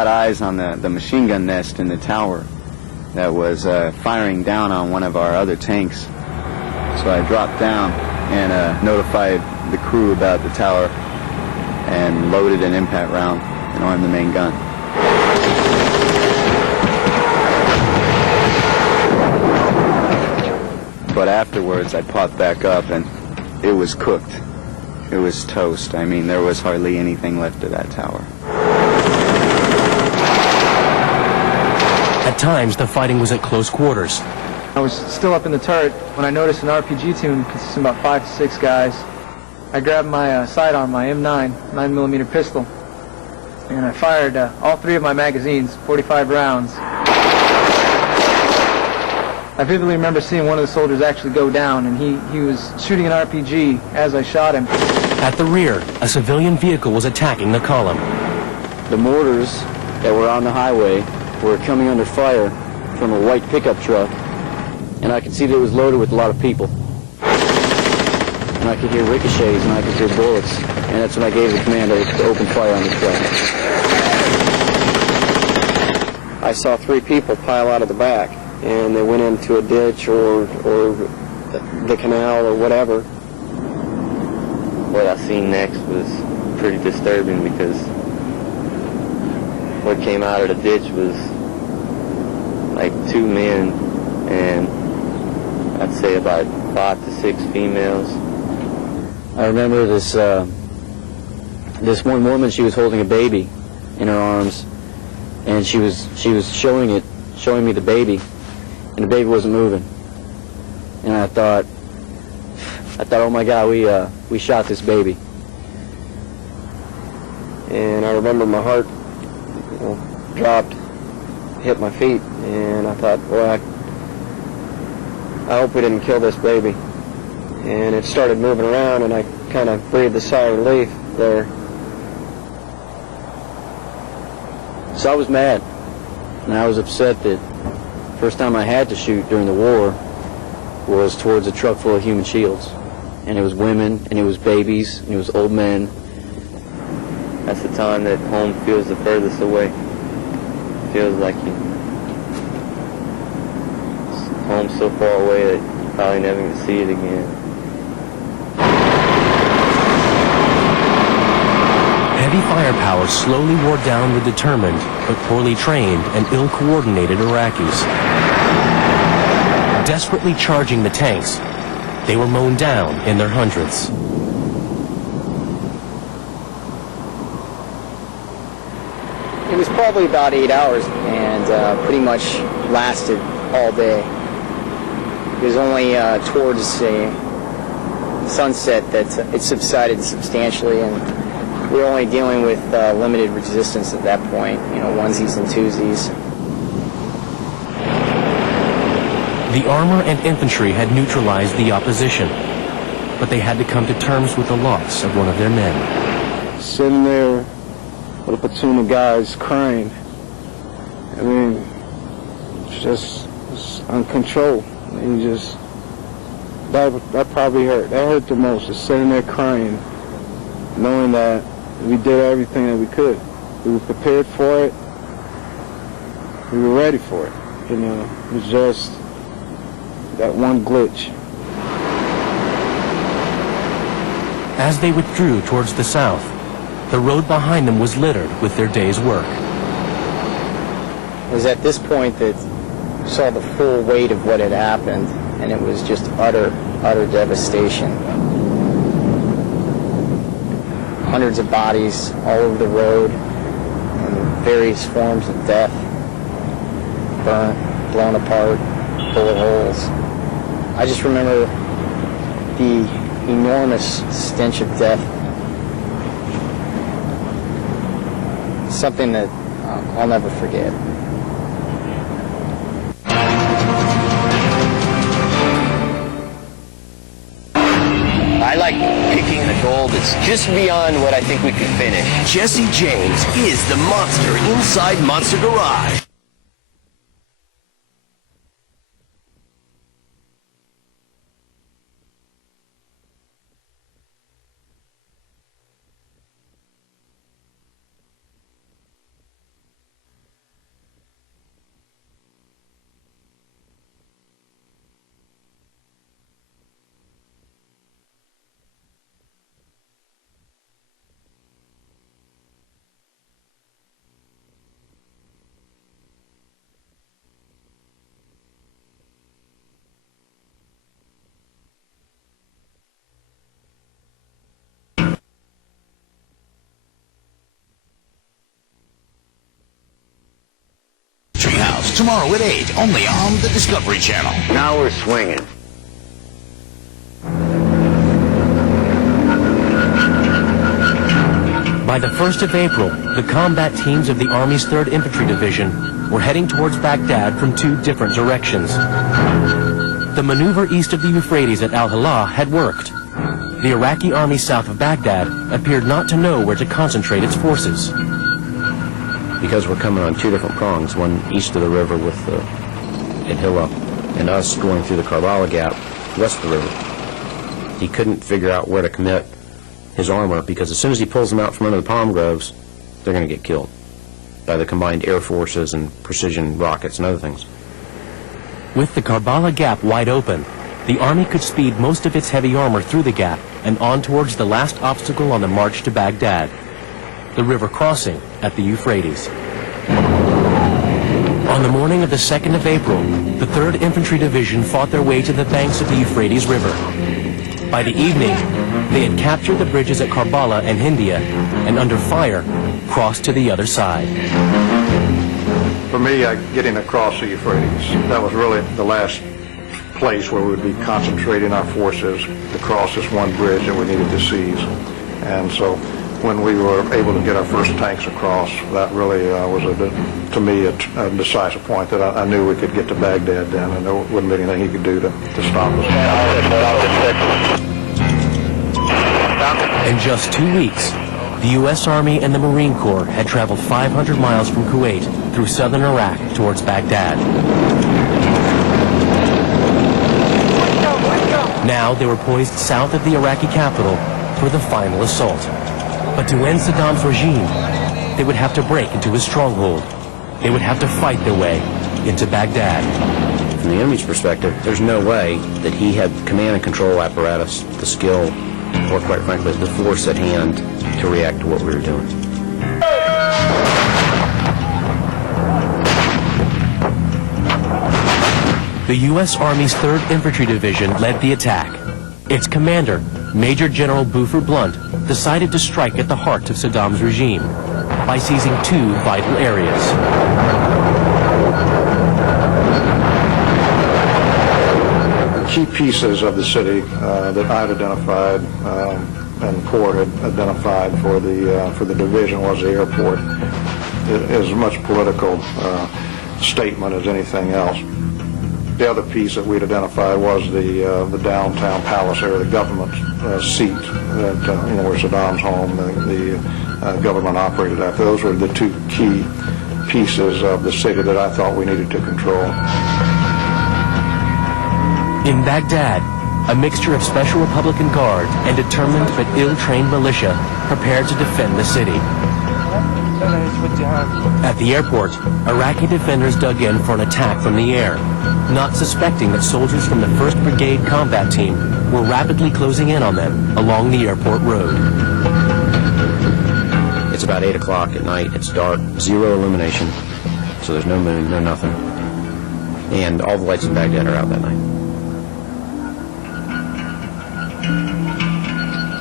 got eyes on the machine gun nest in the tower that was firing down on one of our other tanks. So I dropped down and notified the crew about the tower and loaded an impact round and armed the main gun. But afterwards I popped back up and it was cooked. It was toast. I mean, there was hardly anything left of that tower. At times, the fighting was at close quarters. I was still up in the turret when I noticed an RPG team consisting of about 5 to 6 guys. I grabbed my sidearm, my M9 9mm pistol, and I fired all 3 of my magazines, 45 rounds. I vividly remember seeing one of the soldiers actually go down, and he was shooting an RPG as I shot him. At the rear, a civilian vehicle was attacking the column. The mortars that were on the highway were coming under fire from a white pickup truck, and I could see that it was loaded with a lot of people. And I could hear ricochets and I could hear bullets, and that's when I gave the command to open fire on the truck. I saw 3 people pile out of the back, and they went into a ditch or the canal or whatever. What I seen next was pretty disturbing because what came out of the ditch was like 2 men and I'd say about 5 to 6 females. I remember this one woman, she was holding a baby in her arms, and she was showing me the baby, and the baby wasn't moving. And I thought, oh my God, we shot this baby. And I remember my heart dropped, hit my feet, and I thought, well, I hope we didn't kill this baby. And it started moving around, and I kind of breathed a sigh of relief there. So I was mad, and I was upset that first time I had to shoot during the war was towards a truck full of human shields. And it was women, and it was babies, and it was old men. That's the time that home feels the furthest away. It feels like home's so far away that you probably never can see it again. Heavy firepower slowly wore down the determined but poorly trained and ill-coordinated Iraqis. Desperately charging the tanks, they were mown down in their hundreds. It was probably about 8 hours and pretty much lasted all day. It was only towards sunset that it subsided substantially, and we were only dealing with limited resistance at that point, onesies and twosies. The armor and infantry had neutralized the opposition, but they had to come to terms with the loss of one of their men. Sitting there with a platoon of guys crying, I mean, it's uncontrolled. I mean, that probably hurt. That hurt the most, just sitting there crying, knowing that we did everything that we could. We were prepared for it. We were ready for it. It was just that one glitch. As they withdrew towards the south, the road behind them was littered with their day's work. It was at this point that we saw the full weight of what had happened, and it was just utter devastation. Hundreds of bodies all over the road, in various forms of death, burnt, blown apart, bullet holes. I just remember the enormous stench of death. Something that I'll never forget. I like picking a goal that's just beyond what I think we could finish. Jesse James is the monster inside Monster Garage. Tomorrow at 8, only on the Discovery Channel. Now we're swinging. By the 1st of April, the combat teams of the Army's 3rd Infantry Division were heading towards Baghdad from 2 different directions. The maneuver east of the Euphrates at Al-Hala had worked. The Iraqi army south of Baghdad appeared not to know where to concentrate its forces. Because we're coming on 2 different prongs, one east of the river with at Hilla, and us going through the Karbala Gap west of the river. He couldn't figure out where to commit his armor, because as soon as he pulls them out from under the palm groves, they're going to get killed by the combined air forces and precision rockets and other things. With the Karbala Gap wide open, the Army could speed most of its heavy armor through the gap and on towards the last obstacle on the march to Baghdad, the river crossing at the Euphrates. On the morning of the 2nd of April, the 3rd Infantry Division fought their way to the banks of the Euphrates River. By the evening, they had captured the bridges at Karbala and Hindia, and under fire, crossed to the other side. For me, getting across the Euphrates, that was really the last place where we would be concentrating our forces to cross this one bridge that we needed to seize. And so when we were able to get our first tanks across, that really was, to me, a decisive point that I knew we could get to Baghdad then, and there wouldn't be anything he could do to stop us. In just 2 weeks, the U.S. Army and the Marine Corps had traveled 500 miles from Kuwait through southern Iraq towards Baghdad. Now they were poised south of the Iraqi capital for the final assault. But to end Saddam's regime, they would have to break into his stronghold. They would have to fight their way into Baghdad. From the enemy's perspective, there's no way that he had command and control apparatus, the skill, or quite frankly, the force at hand to react to what we were doing. The U.S. Army's 3rd Infantry Division led the attack. Its commander, Major General Buford Blunt, decided to strike at the heart of Saddam's regime by seizing 2 vital areas. Key pieces of the city that I'd identified and the Corps had identified for the division was the airport. As much political statement as anything else. The other piece that we'd identified was the downtown palace area, the government seat that where Saddam's home, the government operated at. Those were the 2 key pieces of the city that I thought we needed to control. In Baghdad, a mixture of Special Republican Guard and determined but ill-trained militia prepared to defend the city. At the airport, Iraqi defenders dug in for an attack from the air, not suspecting that soldiers from the 1st Brigade combat team were rapidly closing in on them along the airport road. It's about 8 o'clock at night. It's dark, 0 illumination, so there's no moon, no nothing. And all the lights in Baghdad are out that night.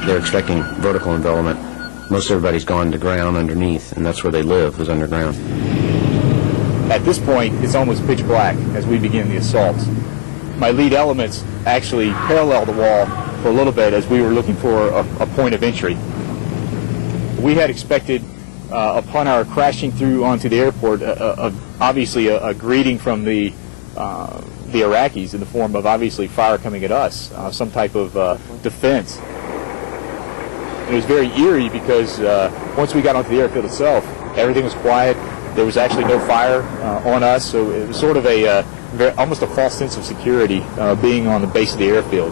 They're expecting vertical envelopment. Most everybody's gone to ground underneath, and that's where they live, is underground. At this point, it's almost pitch black as we begin the assault. My lead elements actually parallel the wall for a little bit as we were looking for a point of entry. We had expected, upon our crashing through onto the airport, obviously a greeting from the Iraqis in the form of obviously fire coming at us, some type of defense. It was very eerie because once we got onto the airfield itself, everything was quiet. There was actually no fire on us, so it was sort of almost a false sense of security being on the base of the airfield.